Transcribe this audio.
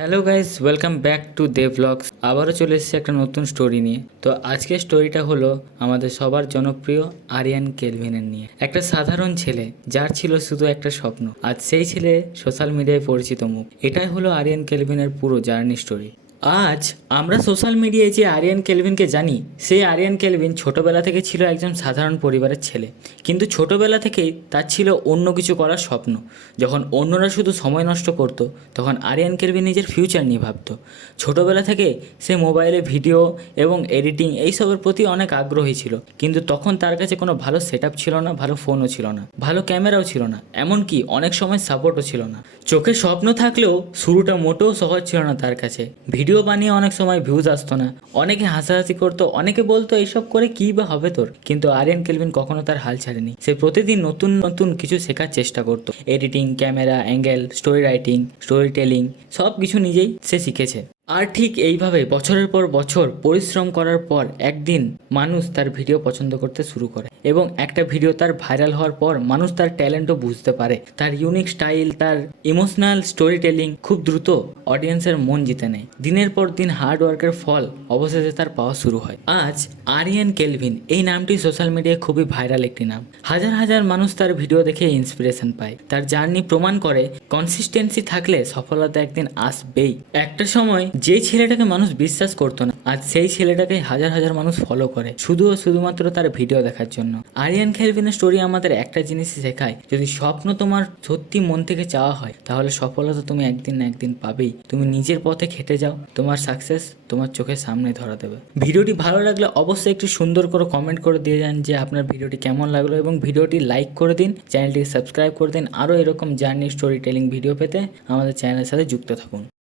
Hello guys, welcome back to the blogs. আবারও চলে এসেছি একটা নতুন স্টোরি নিয়ে। তো আজকের স্টোরিটা হলো আমাদের সবার জনপ্রিয় আরিয়ান কেলভিনের নিয়ে। একটা সাধারণ ছেলে যার ছিল শুধু একটা স্বপ্ন, আজ সেই ছেলে সোশ্যাল মিডিয়ায় পরিচিত মুখ। এটাই হলো আরিয়ান কেলভিনের পুরো জার্নি স্টোরি। আজ আমরা সোশ্যাল মিডিয়ায় যে আরিয়ান কেলভিনকে জানি, সেই আরিয়ান কেলভিন ছোটবেলা থেকে ছিল একজন সাধারণ পরিবারের ছেলে, কিন্তু ছোটবেলা থেকেই তার ছিল অন্য কিছু করার স্বপ্ন। যখন অন্যরা শুধু সময় নষ্ট করতো, তখন আরিয়ান কেলভিন নিজের ফিউচার নিয়ে ভাবতো। ছোটবেলা থেকে সে মোবাইলে ভিডিও এবং এডিটিং এইসবের প্রতি অনেক আগ্রহী ছিল, কিন্তু তখন তার কাছে কোনো ভালো সেট আপ ছিল না, ভালো ফোনও ছিল না, ভালো ক্যামেরাও ছিল না, এমনকি অনেক সময় সাপোর্টও ছিল না। চোখে স্বপ্ন থাকলেও শুরুটা মোটেও সহজ ছিল না তার কাছে। ভিডিও বানিয়ে অনেক সময় ভিউজ আসতো না, অনেকে হাসাহাসি করতো, অনেকে বলতো এইসব করে কী বা হবে তোর, কিন্তু আরিয়ান কেলভিন কখনো তার হাল ছাড়েনি। সে প্রতিদিন নতুন নতুন কিছু শেখার চেষ্টা করতো। Editing, camera angle, story writing, story telling সব কিছু নিজেই সে শিখেছে। আর ঠিক এইভাবে বছরের পর বছর পরিশ্রম করার পর একদিন মানুষ তার ভিডিও পছন্দ করতে শুরু করে, এবং একটা ভিডিও তার ভাইরাল হওয়ার পর মানুষ তার ট্যালেন্টও বুঝতে পারে। তার ইউনিক স্টাইল, তার ইমোশনাল স্টোরি টেলিং খুব দ্রুত অডিয়েন্সের মন জিতে নেয়। দিনের পর দিন হার্ড ওয়ার্কের ফল অবশেষে তার পাওয়া শুরু হয়। আজ আরিয়ান কেলভিন এই নামটি সোশ্যাল মিডিয়ায় খুবই ভাইরাল একটি নাম। হাজার হাজার মানুষ তার ভিডিও দেখে ইন্সপিরেশন পায়। তার জার্নি প্রমাণ করে কনসিস্টেন্সি থাকলে সফলতা একদিন আসবেই। একটা সময় যে ছেলেটাকে মানুষ বিশ্বাস করতো না, আজ সেই ছেলেটাকে হাজার হাজার মানুষ ফলো করে শুধুমাত্র তার ভিডিও দেখার জন্য। আরিয়ান কেলভিনের স্টোরি আমাদের একটা জিনিসই শেখায়, যদি স্বপ্ন তোমার সত্যি মন থেকে চাওয়া হয়, তাহলে সফলতা তুমি একদিন না একদিন পাবেই। তুমি নিজের পথে খেটে যাও, তোমার সাকসেস তোমার চোখের সামনে ধরা দেবে। ভিডিওটি ভালো লাগলে অবশ্যই একটু সুন্দর করে কমেন্ট করে দিয়ে যান যে আপনার ভিডিওটি কেমন লাগলো, এবং ভিডিওটি লাইক করে দিন, চ্যানেলটি সাবস্ক্রাইব করে দিন। আরও এরকম জার্নি স্টোরি টেলিং ভিডিও পেতে আমাদের চ্যানেলের সাথে যুক্ত থাকুন।